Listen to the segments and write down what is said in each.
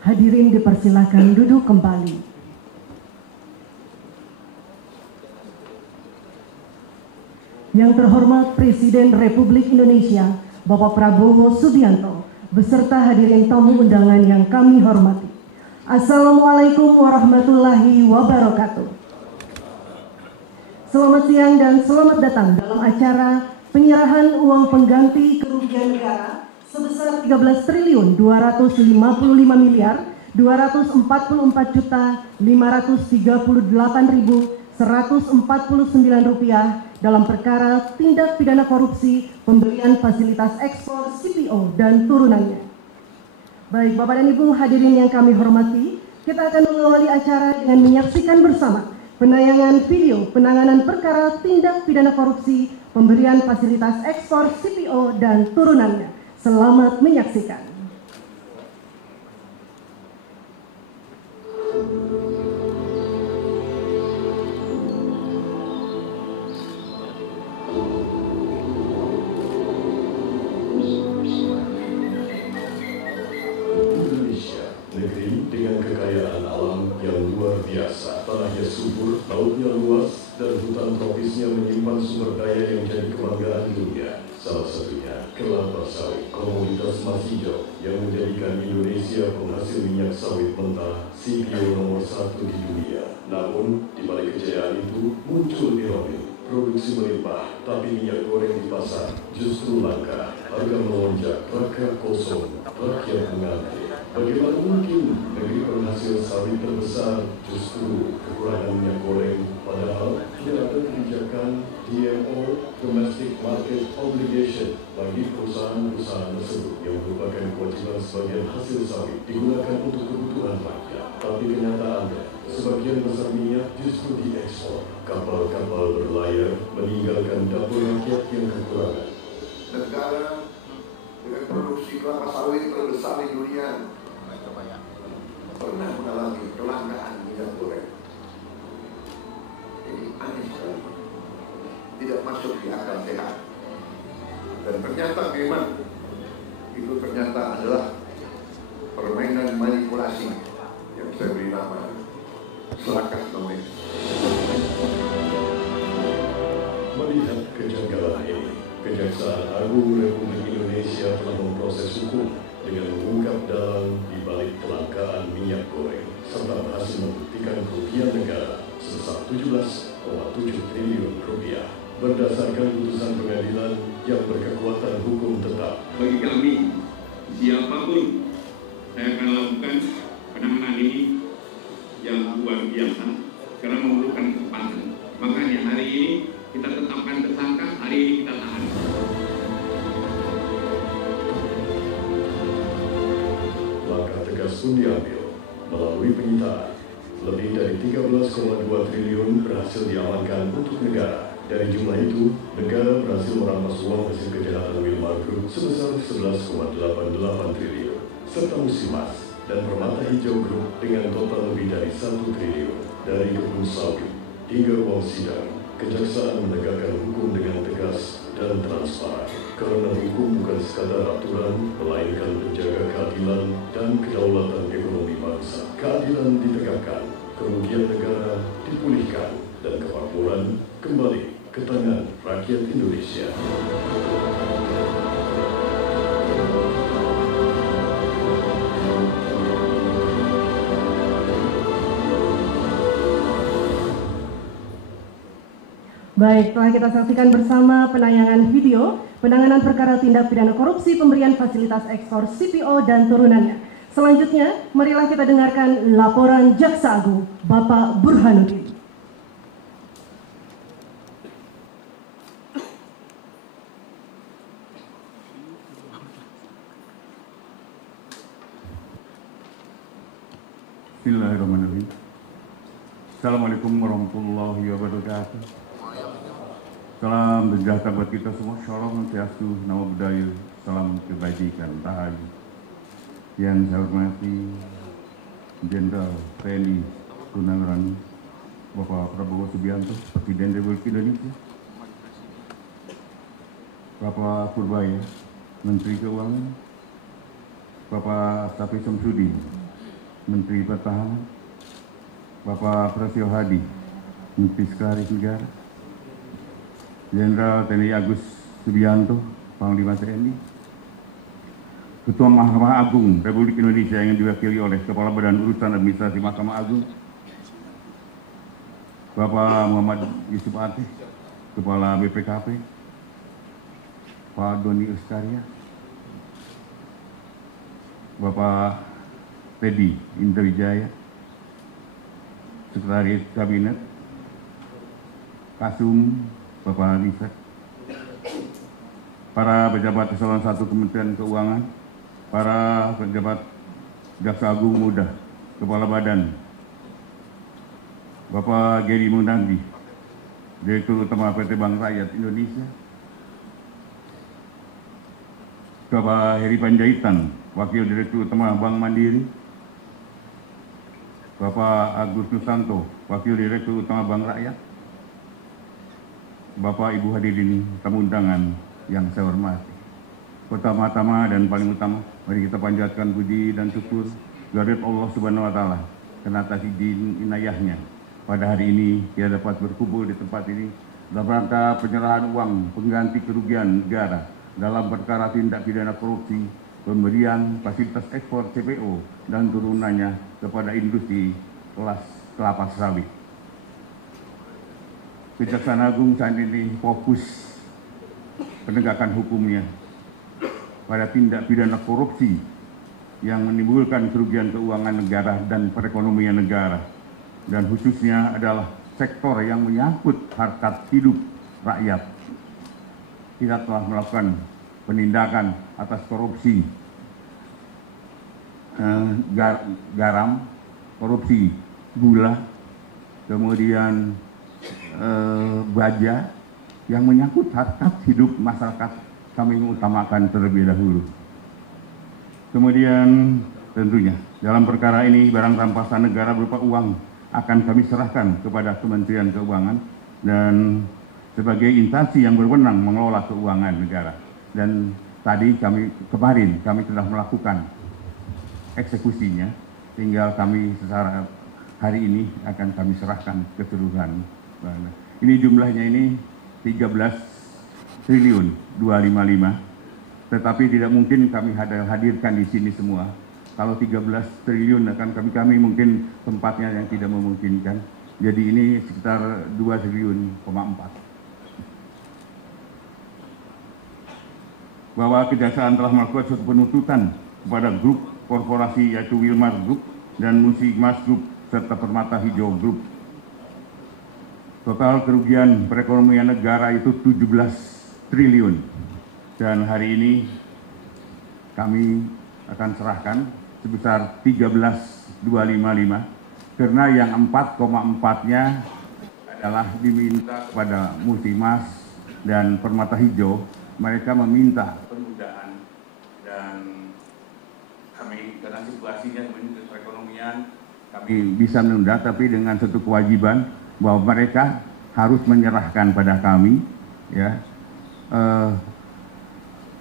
Hadirin dipersilakan duduk kembali. Yang terhormat Presiden Republik Indonesia, Bapak Prabowo Subianto, beserta hadirin tamu undangan yang kami hormati. Assalamualaikum warahmatullahi wabarakatuh. Selamat siang dan selamat datang dalam acara penyerahan uang pengganti kerugian negara sebesar 13.254.538.149 rupiah dalam perkara tindak pidana korupsi pemberian fasilitas ekspor CPO dan turunannya. Baik Bapak dan Ibu hadirin yang kami hormati, kita akan mengawali acara dengan menyaksikan bersama penayangan video penanganan perkara tindak pidana korupsi pemberian fasilitas ekspor CPO dan turunannya. Selamat menyaksikan. Negeri dengan kekayaan alam yang luar biasa, tanahnya subur, lautnya luas, dan hutan tropisnya menyimpan sumber daya yang jadi kebanggaan dunia. Salah satunya kelapa sawit, komoditas emas hijau yang menjadikan Indonesia penghasil minyak sawit mentah CPO nomor 1 di dunia. Namun, di balik kejayaan itu muncul ironis. Produksi melimpah, tapi minyak goreng di pasar justru langka. Harga melonjak, rakyat kosong, rakyat mengantri. Bagaimana mungkin negeri penghasil sawit terbesar justru kekurangan minyak goreng, padahal tidak ada kebijakan DMO (Domestic Market Obligation) bagi perusahaan-perusahaan tersebut yang merupakan kewajiban sebagian hasil sawit digunakan untuk kebutuhan rakyat. Tapi kenyataannya, sebagian besar minyak justru diekspor. Kapal-kapal berlayar meninggalkan dapur rakyat yang kekurangan. Negara dengan produksi kelapa sawit terbesar di dunia pernah mengalami kelangkaan minyak goreng. Ini aneh sekali, tidak masuk di akal sehat. Dan ternyata memang itu ternyata adalah permainan manipulasi yang saya beri nama selakas nomen. Melihat kejanggalan ini, Kejaksaan Agung Republik Indonesia telah memproses hukum dengan mengungkap dalang di balik kelangkaan minyak goreng serta berhasil membuktikan kerugian negara sebesar 17,7 triliun rupiah berdasarkan putusan pengadilan yang berkekuatan hukum tetap. Bagi kami, siapapun saya akan lakukan penanganan ini yang luar biasa karena memerlukan kecepatan. Makanya hari ini kita tetapkan tersangka, hari ini kita tahan. Langkah tegas pun diambil melalui penyitaan. Lebih dari 13,2 triliun berhasil diamankan untuk negara. Dari jumlah itu, negara berhasil merampas uang hasil kejahatan Wilmar Group sebesar 11,88 triliun, serta Musimas dan Permata Hijau Group dengan total lebih dari 1 triliun. Dari kebun sawit hingga ruang sidang, Kejaksaan menegakkan hukum dengan tegas dan transparan. Karena hukum bukan sekadar aturan, melainkan penjaga keadilan dan kedaulatan ekonomi bangsa. Keadilan ditegakkan, kerugian negara dipulihkan, dan kemakmuran kembali ke tangan rakyat Indonesia. Baik, telah kita saksikan bersama penayangan video penanganan perkara tindak pidana korupsi pemberian fasilitas ekspor CPO dan turunannya. Selanjutnya, marilah kita dengarkan laporan Jaksa Agung Bapak Burhanuddin. Bismillahirrahmanirrahim. Assalamualaikum warahmatullahi wabarakatuh. Salam sejahtera buat kita semua. Shalom Swastiastu, Namo Buddhaya, salam kebajikan rahayu. Yang saya hormati Jenderal TNI Purnawirawan Bapak Prabowo Subianto, Presiden Republik Indonesia, Bapak Purbaya, Menteri Keuangan, Bapak Safi Samsudin, Menteri Pertahanan, Bapak Prasetyo Hadi, Menteri Sekretaris Negara, Jenderal TNI Agus Subianto, Panglima TNI, Ketua Mahkamah Agung Republik Indonesia yang diwakili oleh Kepala Badan Urusan Administrasi Mahkamah Agung, Bapak Muhammad Yusuf Atih, Kepala BPKP, Pak Doni Uskaria, Bapak Teddy Inderwijaya, Sekretaris Kabinet, Kasum, Bapak Lisa, para pejabat eselon 1 Kementerian Keuangan, para pejabat Jaksa Agung Muda, Kepala Badan, Bapak Geri Munandi, Direktur Utama PT Bank Rakyat Indonesia, Bapak Heri Panjaitan, Wakil Direktur Utama Bank Mandiri, Bapak Agus Nusanto, Wakil Direktur Utama Bank Rakyat, Bapak Ibu hadirin tamu undangan yang saya hormati. Pertama-tama dan paling utama, mari kita panjatkan puji dan syukur kehadirat Allah Subhanahu wa Ta'ala karena atas izin inayahnya. Pada hari ini kita dapat berkumpul di tempat ini dalam rangka penyerahan uang pengganti kerugian negara dalam perkara tindak pidana korupsi, pemberian fasilitas ekspor CPO dan turunannya kepada industri kelas kelapa sawit. Kejaksaan Agung saat ini fokus penegakan hukumnya pada tindak pidana korupsi yang menimbulkan kerugian keuangan negara dan perekonomian negara, dan khususnya adalah sektor yang menyangkut harkat hidup rakyat. Kita telah melakukan penindakan atas korupsi garam, korupsi gula, kemudian baja yang menyangkut harkat hidup masyarakat, kami mengutamakan terlebih dahulu. Kemudian tentunya dalam perkara ini barang rampasan negara berupa uang akan kami serahkan kepada Kementerian Keuangan dan sebagai instansi yang berwenang mengelola keuangan negara. Dan tadi kemarin kami telah melakukan eksekusinya, tinggal kami secara hari ini akan kami serahkan keseluruhan. Ini jumlahnya ini 13 triliun 255, tetapi tidak mungkin kami hadirkan di sini semua. Kalau 13 triliun akan kami mungkin tempatnya yang tidak memungkinkan. Jadi ini sekitar 2,4 triliun. Bahwa Kejaksaan telah melakukan suatu penuntutan kepada grup korporasi yaitu Wilmar Group dan Musimas Group serta Permata Hijau Group. Total kerugian perekonomian negara itu 17 triliun. Dan hari ini kami akan serahkan sebesar 13.255 karena yang 4,4-nya adalah diminta kepada Musimas dan Permata Hijau. Mereka meminta penundaan dan kami karena situasinya sebenarnya perekonomian kami bisa menunda, tapi dengan satu kewajiban bahwa mereka harus menyerahkan pada kami ya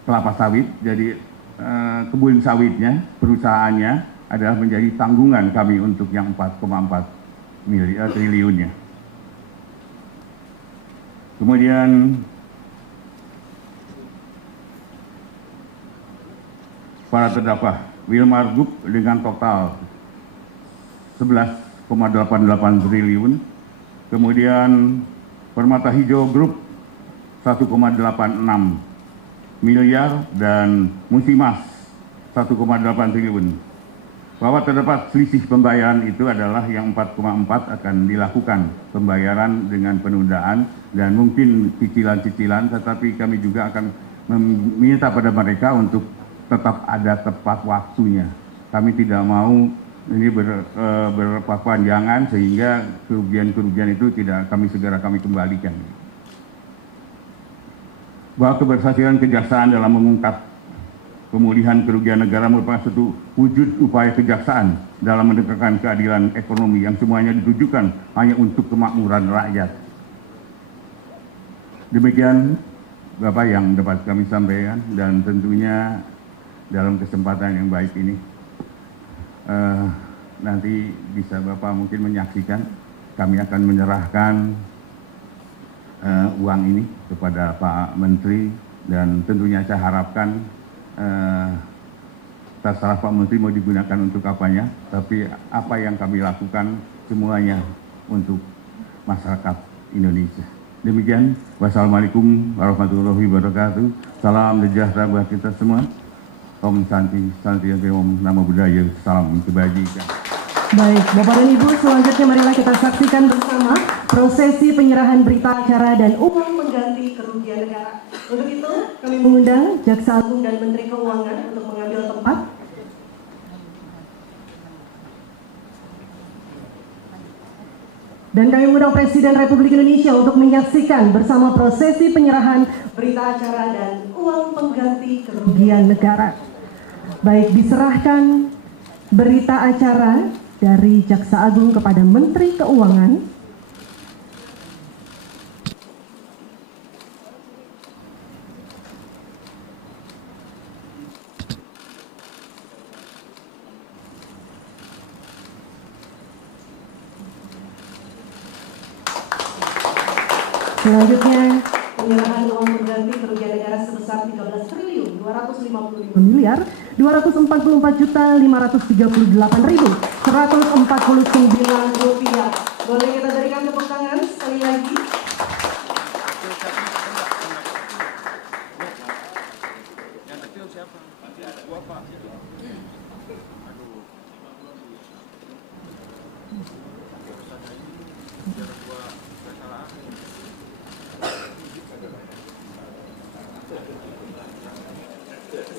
kelapa sawit. Jadi kebun sawitnya, perusahaannya adalah menjadi tanggungan kami untuk yang 4,4 triliunnya. Kemudian para terdakwa Wilmar Group dengan total 11,88 triliun, kemudian Permata Hijau Group 1,86 miliar dan Musimas 1,8 triliun. Bahwa terdapat selisih pembayaran itu adalah yang 4,4 akan dilakukan pembayaran dengan penundaan dan mungkin cicilan-cicilan, tetapi kami juga akan meminta pada mereka untuk tetap ada tepat waktunya. Kami tidak mau ini berkepanjangan sehingga kerugian-kerugian itu tidak kami kembalikan. Bahwa keberhasilan kejaksaan dalam mengungkap pemulihan kerugian negara merupakan satu wujud upaya kejaksaan dalam menegakkan keadilan ekonomi yang semuanya ditujukan hanya untuk kemakmuran rakyat. Demikian Bapak yang dapat kami sampaikan, dan tentunya dalam kesempatan yang baik ini nanti bisa Bapak mungkin menyaksikan, kami akan menyerahkan uang ini kepada Pak Menteri, dan tentunya saya harapkan terserah Pak Menteri mau digunakan untuk apanya, tapi apa yang kami lakukan semuanya untuk masyarakat Indonesia. Demikian, wassalamualaikum warahmatullahi wabarakatuh. Salam sejahtera buat kita semua. Om Santi, Santi Om Namo Buddhaya, salam kebajikan. Baik, Bapak dan Ibu, selanjutnya marilah kita saksikan bersama prosesi penyerahan berita acara dan uang pengganti kerugian negara. Untuk itu, kami mengundang Jaksa Agung dan Menteri Keuangan untuk mengambil tempat. Dan kami mengundang Presiden Republik Indonesia untuk menyaksikan bersama prosesi penyerahan berita acara dan uang pengganti kerugian negara. Baik, diserahkan berita acara dari Jaksa Agung kepada Menteri Keuangan. Selanjutnya, penyerahan uang pengganti kerugian negara sebesar 13.254.538.149 rupiah. Boleh kita berikan tepuk tangan sekali lagi.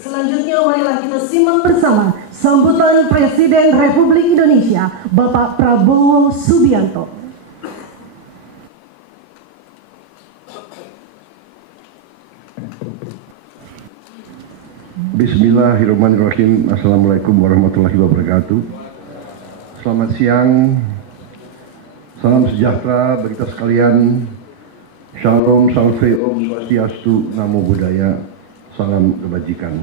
Selanjutnya marilah kita simak bersama sambutan Presiden Republik Indonesia Bapak Prabowo Subianto. Bismillahirrahmanirrahim. Assalamualaikum warahmatullahi wabarakatuh. Selamat siang. Salam sejahtera bagi kita sekalian. Shalom, salve, om swastiastu, namo buddhaya. Salam kebajikan.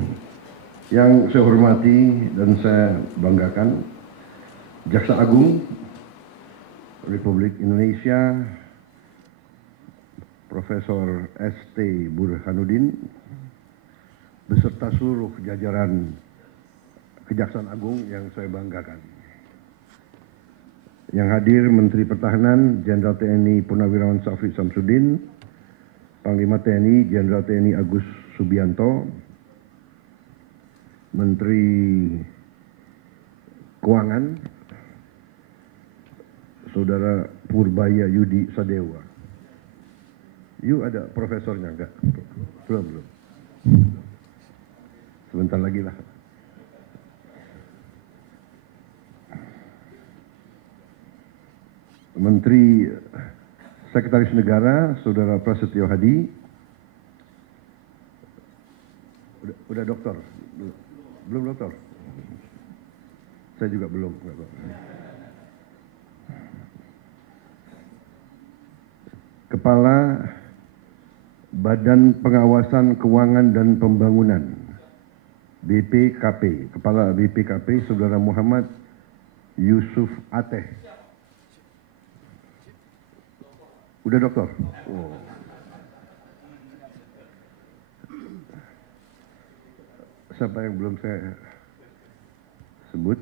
Yang saya hormati dan saya banggakan, Jaksa Agung Republik Indonesia Profesor S.T. Burhanuddin beserta seluruh jajaran Kejaksaan Agung yang saya banggakan. Yang hadir Menteri Pertahanan Jenderal TNI Purnawirawan Syafri Samsudin, Panglima TNI Jenderal TNI Agus Subianto, Menteri Keuangan Saudara Purbaya Yudi Sadewa. Ada profesornya enggak? Belum. Sebentar lagi lah. Menteri Sekretaris Negara Saudara Prasetyo Hadi. Udah dokter? Belum dokter? Saya juga belum. Kepala Badan Pengawasan Keuangan dan Pembangunan BPKP, Kepala BPKP Saudara Muhammad Yusuf Ateh. Udah dokter? Oh. Siapa yang belum saya sebut?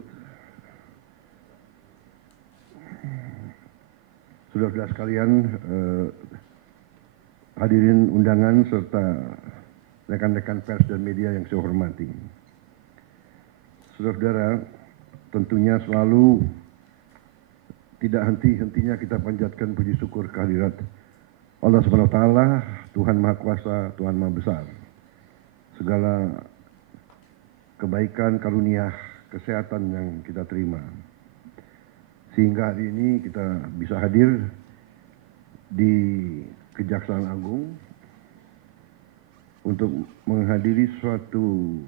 Saudara-saudara sekalian, hadirin undangan serta rekan-rekan pers dan media yang saya hormati. Saudara-saudara, tentunya selalu tidak henti-hentinya kita panjatkan puji syukur kehadirat Allah Subhanahu wa taala, Tuhan Maha Kuasa, Tuhan Maha Besar. Segala kebaikan, karunia, kesehatan yang kita terima. Sehingga hari ini kita bisa hadir di Kejaksaan Agung untuk menghadiri suatu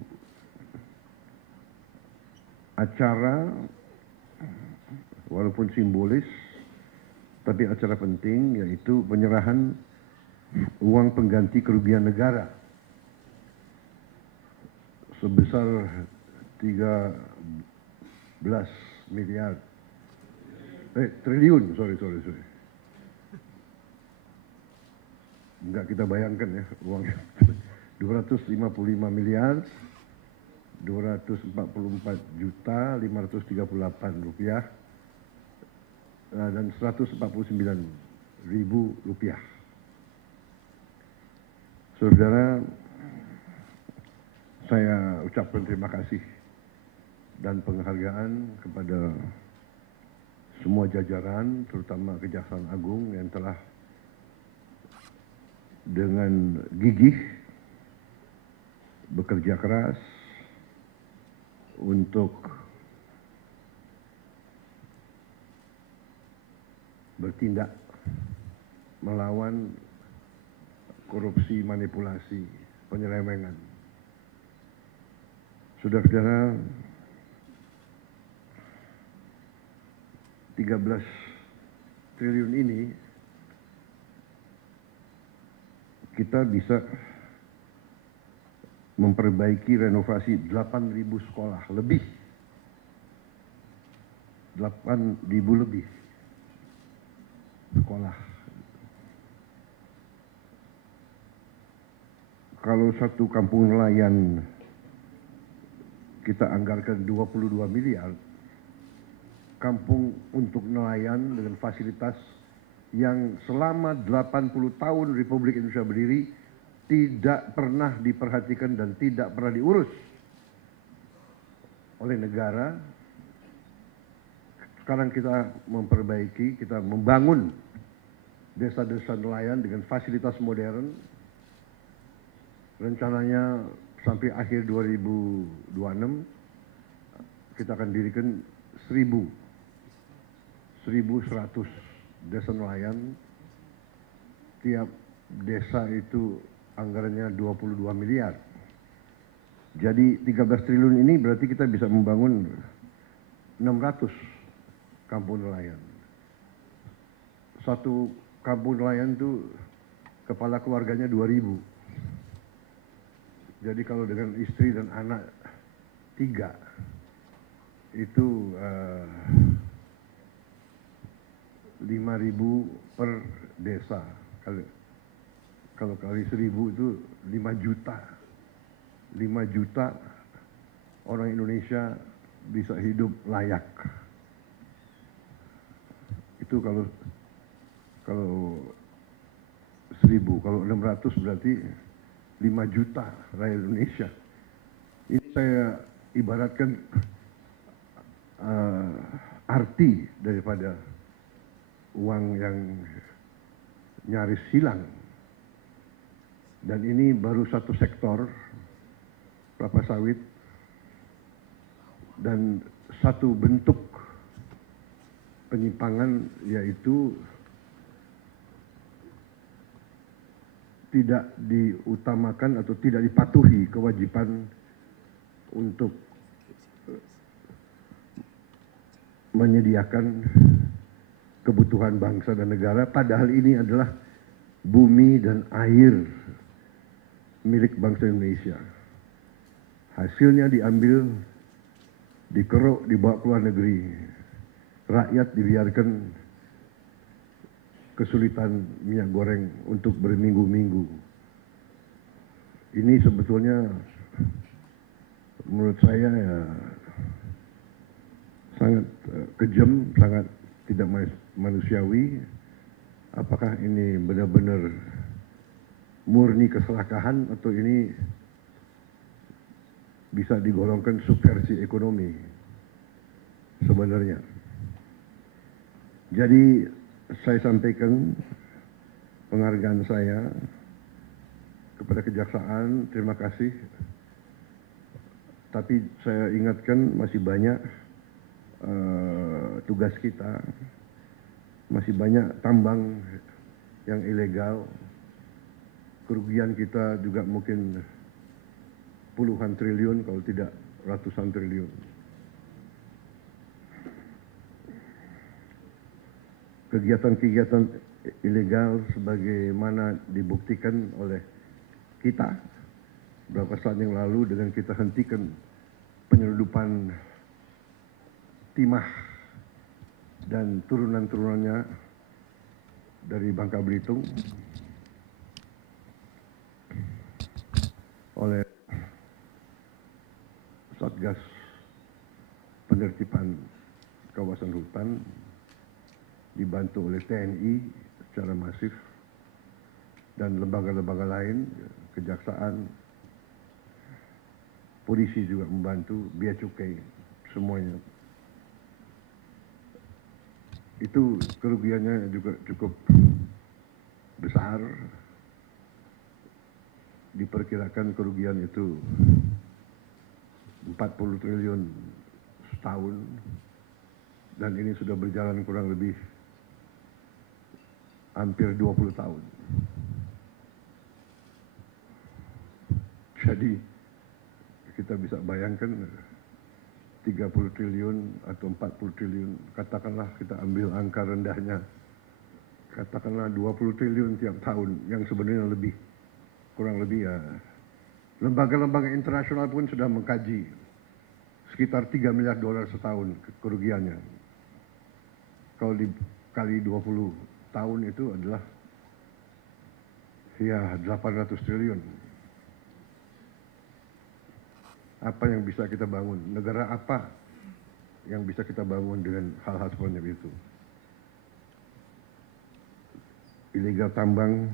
acara walaupun simbolis, tapi acara penting, yaitu penyerahan uang pengganti kerugian negara sebesar 13 miliar. Triliun, sorry. Enggak kita bayangkan ya uangnya. 255 miliar 244 juta 538 rupiah dan 149 ribu rupiah. Saudara, saya ucapkan terima kasih dan penghargaan kepada semua jajaran, terutama Kejaksaan Agung yang telah dengan gigih bekerja keras untuk bertindak melawan korupsi, manipulasi, penyelewengan. Saudara-saudara, 13 triliun ini kita bisa memperbaiki renovasi 8.000 sekolah lebih. 8.000 lebih sekolah. Kalau satu kampung nelayan kita anggarkan 22 miliar, kampung untuk nelayan dengan fasilitas yang selama 80 tahun Republik Indonesia berdiri tidak pernah diperhatikan dan tidak pernah diurus oleh negara. Sekarang kita memperbaiki, kita membangun desa-desa nelayan dengan fasilitas modern. Rencananya sampai akhir 2026 kita akan dirikan 1.100 desa nelayan. Tiap desa itu anggarannya 22 miliar. Jadi 13 triliun ini berarti kita bisa membangun 600 kampung nelayan. Satu kampung nelayan itu kepala keluarganya 2.000. Jadi kalau dengan istri dan anak 3 itu 5.000 per desa. Kalau kali 1.000 itu 5 juta. 5 juta orang Indonesia bisa hidup layak. Itu kalau 1.000, kalau 600 berarti 5 juta rakyat Indonesia. Ini saya ibaratkan arti daripada uang yang nyaris hilang. Dan ini baru satu sektor, kelapa sawit, dan satu bentuk penyimpangan, yaitu tidak diutamakan atau tidak dipatuhi kewajiban untuk menyediakan kebutuhan bangsa dan negara, padahal ini adalah bumi dan air milik bangsa Indonesia. Hasilnya diambil, dikeruk, dibawa ke luar negeri. Rakyat dibiarkan kesulitan minyak goreng untuk berminggu-minggu. Ini sebetulnya menurut saya ya sangat kejam, sangat tidak manusiawi. Apakah ini benar-benar murni keserakahan atau ini bisa digolongkan subversi ekonomi sebenarnya? Jadi saya sampaikan penghargaan saya kepada Kejaksaan, terima kasih. Tapi saya ingatkan masih banyak tugas kita, masih banyak tambang yang ilegal. Kerugian kita juga mungkin puluhan triliun kalau tidak ratusan triliun. Kegiatan-kegiatan ilegal sebagaimana dibuktikan oleh kita beberapa saat yang lalu dengan kita hentikan penyelundupan timah dan turunan-turunannya dari Bangka Belitung oleh Satgas Penertiban Kawasan Hutan dibantu oleh TNI secara masif dan lembaga-lembaga lain, kejaksaan, polisi juga membantu, bea cukai, semuanya. Itu kerugiannya juga cukup besar. Diperkirakan kerugian itu 40 triliun setahun, dan ini sudah berjalan kurang lebih hampir 20 tahun. Jadi kita bisa bayangkan 30 triliun atau 40 triliun, katakanlah kita ambil angka rendahnya, katakanlah 20 triliun tiap tahun, yang sebenarnya lebih, kurang lebih ya. Lembaga-lembaga internasional pun sudah mengkaji sekitar 3 miliar dolar setahun kerugiannya. Kalau dikali 20 tahun itu adalah ya 800 triliun. Apa yang bisa kita bangun? Negara apa yang bisa kita bangun dengan hal-hal seperti itu? Ilegal tambang,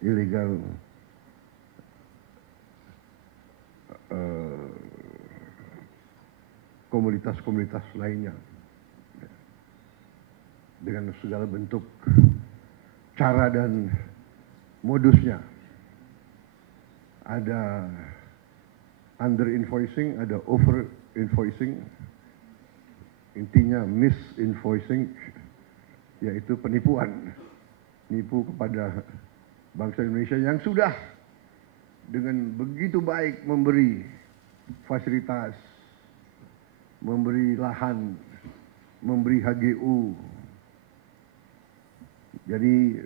ilegal komunitas-komunitas lainnya, dengan segala bentuk cara dan modusnya. Ada under invoicing, ada over invoicing, intinya misinvoicing, yaitu penipuan, nipu kepada bangsa Indonesia yang sudah dengan begitu baik memberi fasilitas, memberi lahan, memberi HGU. Jadi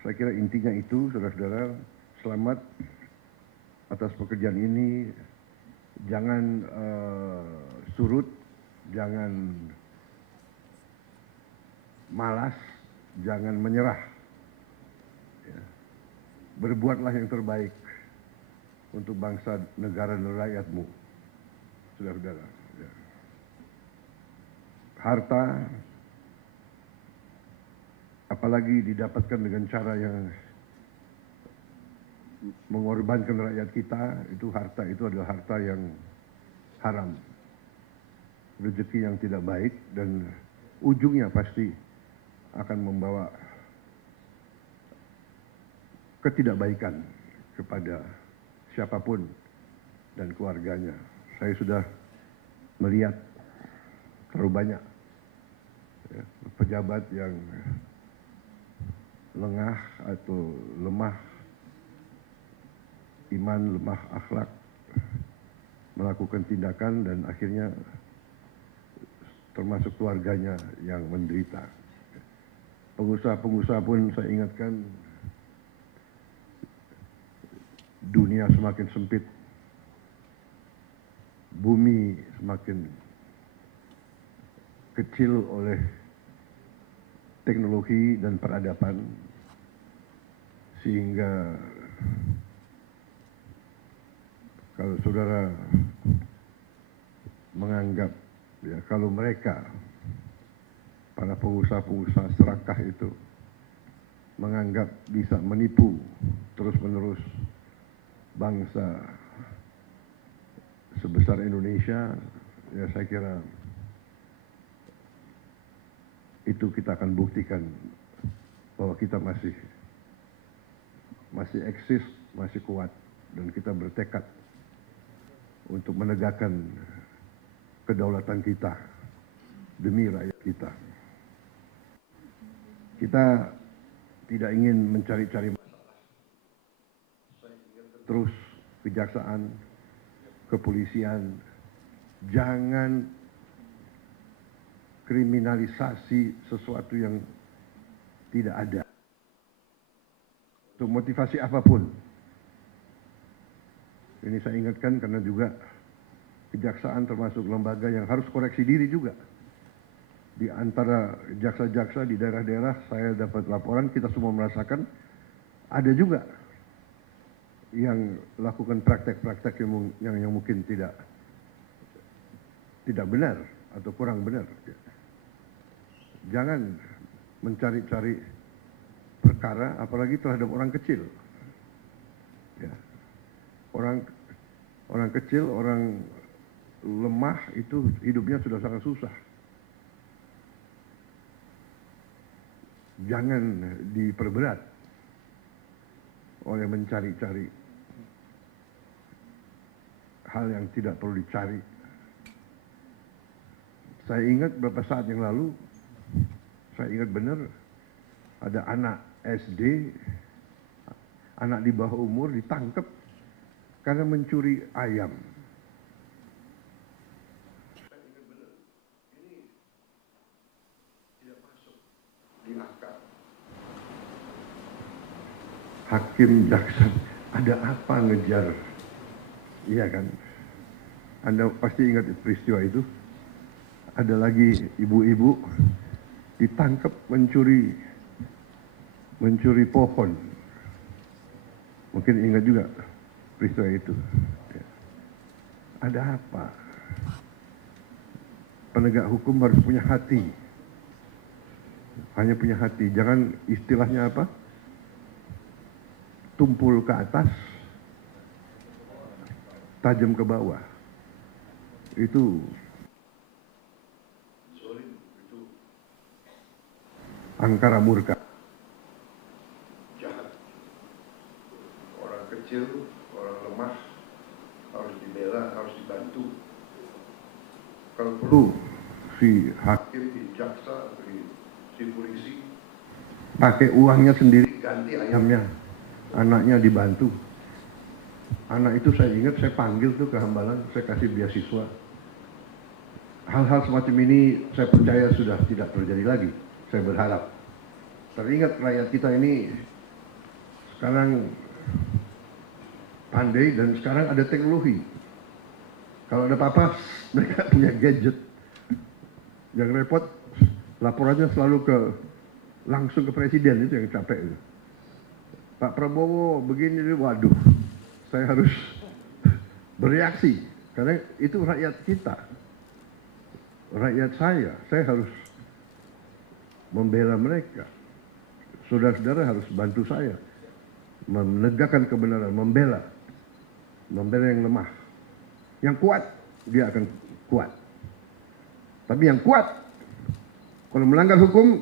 saya kira intinya itu, saudara-saudara, selamat atas pekerjaan ini. Jangan surut, jangan malas, jangan menyerah. Ya. Berbuatlah yang terbaik untuk bangsa, negara, dan rakyatmu, saudara-saudara. Ya. Harta, apalagi didapatkan dengan cara yang mengorbankan rakyat kita, itu harta itu adalah harta yang haram, rezeki yang tidak baik, dan ujungnya pasti akan membawa ketidakbaikan kepada siapapun dan keluarganya. Saya sudah melihat terlalu banyak ya, pejabat yang lengah atau lemah iman, lemah akhlak, melakukan tindakan dan akhirnya termasuk keluarganya yang menderita. Pengusaha-pengusaha pun saya ingatkan, dunia semakin sempit, bumi semakin kecil oleh teknologi dan peradaban, sehingga kalau saudara menganggap ya kalau mereka, para pengusaha-pengusaha serakah itu, menganggap bisa menipu terus-menerus bangsa sebesar Indonesia, ya saya kira itu kita akan buktikan bahwa kita masih eksis, masih kuat, dan kita bertekad untuk menegakkan kedaulatan kita demi rakyat kita. Kita tidak ingin mencari-cari masalah. Saya ingin terus kejaksaan, kepolisian, jangan kriminalisasi sesuatu yang tidak ada. Untuk motivasi apapun. Ini saya ingatkan karena juga kejaksaan termasuk lembaga yang harus koreksi diri juga. Di antara jaksa-jaksa di daerah-daerah saya dapat laporan, kita semua merasakan ada juga yang lakukan praktek-praktek yang mungkin tidak benar atau kurang benar. Jangan mencari-cari perkara, apalagi terhadap orang kecil. Ya. Orang kecil, orang lemah itu hidupnya sudah sangat susah. Jangan diperberat oleh mencari-cari hal yang tidak perlu dicari. Saya ingat beberapa saat yang lalu, saya ingat benar ada anak SD, anak di bawah umur ditangkap karena mencuri ayam. Saya ingat benar, ini tidak masuk di akal. Hakim, jaksa, ada apa ngejar? Iya kan? Anda pasti ingat peristiwa itu. Ada lagi ibu-ibu ditangkap mencuri pohon. Mungkin ingat juga peristiwa itu. Ada apa? Penegak hukum harus punya hati. Hanya punya hati. Jangan istilahnya apa? Tumpul ke atas, tajam ke bawah. Itu angkara murka. Jahat. Orang kecil, orang lemah harus dibela, harus dibantu. Kalau perlu si hakim, si jaksa, si polisi pakai uangnya sendiri ganti ayamnya, anaknya dibantu. Anak itu saya ingat saya panggil tuh ke Hambalang, saya kasih beasiswa. Hal-hal semacam ini saya percaya sudah tidak terjadi lagi. Saya berharap. Teringat rakyat kita ini sekarang pandai dan sekarang ada teknologi. Kalau ada apa-apa, mereka punya gadget. Yang repot, laporannya selalu langsung ke presiden, itu yang capek. Pak Prabowo begini, waduh, saya harus bereaksi. Karena itu rakyat kita. Rakyat saya harus membela mereka. Saudara-saudara harus bantu saya menegakkan kebenaran, membela yang lemah. Yang kuat dia akan kuat. Tapi yang kuat kalau melanggar hukum,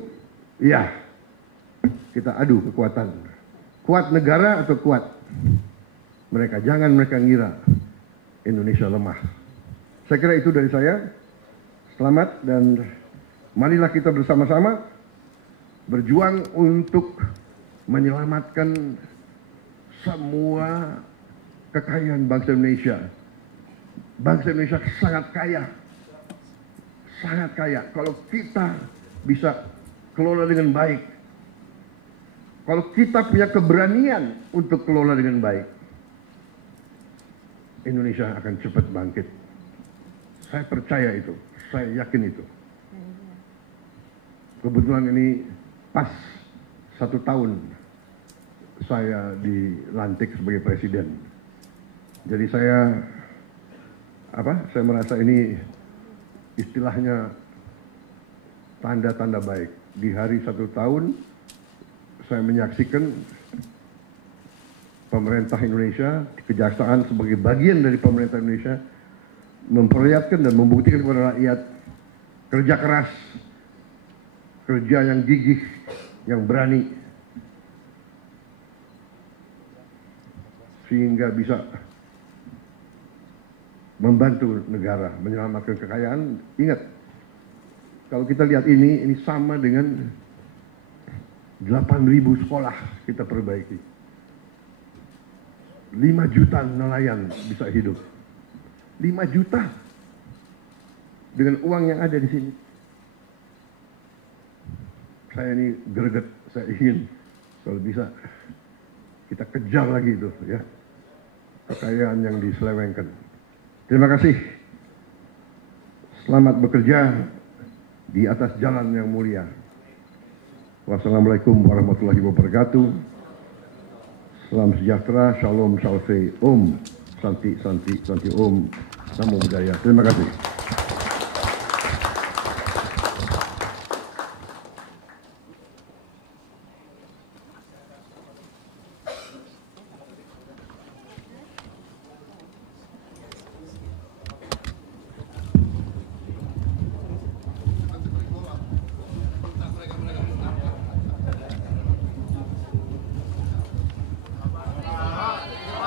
ya kita adu kekuatan. Kuat negara atau kuat mereka. Jangan mereka ngira Indonesia lemah. Saya kira itu dari saya. Selamat dan marilah kita bersama-sama berjuang untuk menyelamatkan semua kekayaan bangsa Indonesia. Bangsa Indonesia sangat kaya. Sangat kaya. Kalau kita bisa kelola dengan baik. Kalau kita punya keberanian untuk kelola dengan baik, Indonesia akan cepat bangkit. Saya percaya itu. Saya yakin itu. Kebetulan ini pas 1 tahun saya dilantik sebagai presiden. Jadi saya merasa ini istilahnya tanda-tanda baik. Di hari 1 tahun saya menyaksikan pemerintah Indonesia, kejaksaan sebagai bagian dari pemerintah Indonesia memperlihatkan dan membuktikan kepada rakyat kerja keras, kerja yang gigih, yang berani, sehingga bisa membantu negara menyelamatkan kekayaan. Ingat, kalau kita lihat ini sama dengan 8.000 sekolah kita perbaiki. 5 juta nelayan bisa hidup. 5 juta dengan uang yang ada di sini. Saya ini greget, saya ingin kalau bisa kita kejar lagi itu ya, kekayaan yang diselewengkan. Terima kasih Selamat bekerja di atas jalan yang mulia. Wassalamualaikum warahmatullahi wabarakatuh. Salam sejahtera, shalom, salve, om, santi, santi, santi, om, namo buddhaya. Terima kasih.